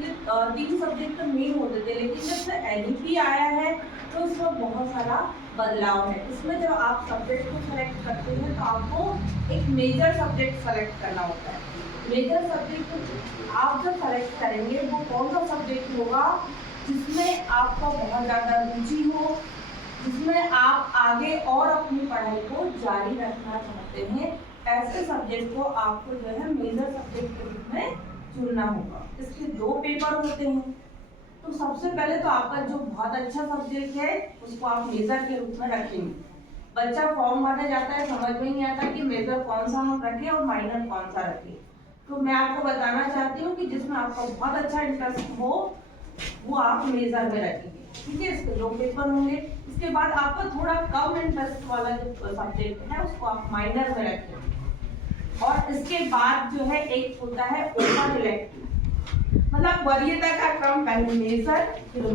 उनके 3 सब्जेक्ट तो मेन होते थे, लेकिन जब से एनईपी आया है तो उसमें बहुत सारा बदलाव है। इसमें जब आप सब्जेक्ट को सेलेक्ट करते हैं तो आपको एक मेजर सब्जेक्ट सेलेक्ट करना होता है। मेजर सब्जेक्ट आप जब सेलेक्ट करेंगे वो कौन सा सब्जेक्ट होगा जिसमें आपका बहुत ज़्यादा रुचि हो, जिसमें आप आगे और अपनी पढ़ाई को जारी रखना चाहते हैं, ऐसे सब्जेक्ट को आपको जो है मेजर सब्जेक्ट के रूप में चुनना होगा। इसके 2 पेपर होते हैं। तो सबसे पहले तो आपका जो बहुत अच्छा सब्जेक्ट है उसको आप मेजर के रूप में रखेंगे। बच्चा फॉर्म भरने जाता है, समझ में नहीं आता कि मेजर कौन सा हम रखें और माइनर कौन सा रखें। तो मैं आपको बताना चाहती हूँ कि जिसमें आपका बहुत अच्छा इंटरेस्ट हो वो आप मेजर में रखेंगे। ठीक है, इसके 2 पेपर होंगे। इसके बाद आपका थोड़ा कम इंटरेस्ट वाला जो सब्जेक्ट है उसको आप माइनर में रखेंगे। और इसके बाद जो है एक होता है ओपन इलेक्टिव, मतलब वरीयता का क्रम पहले मेजर फिर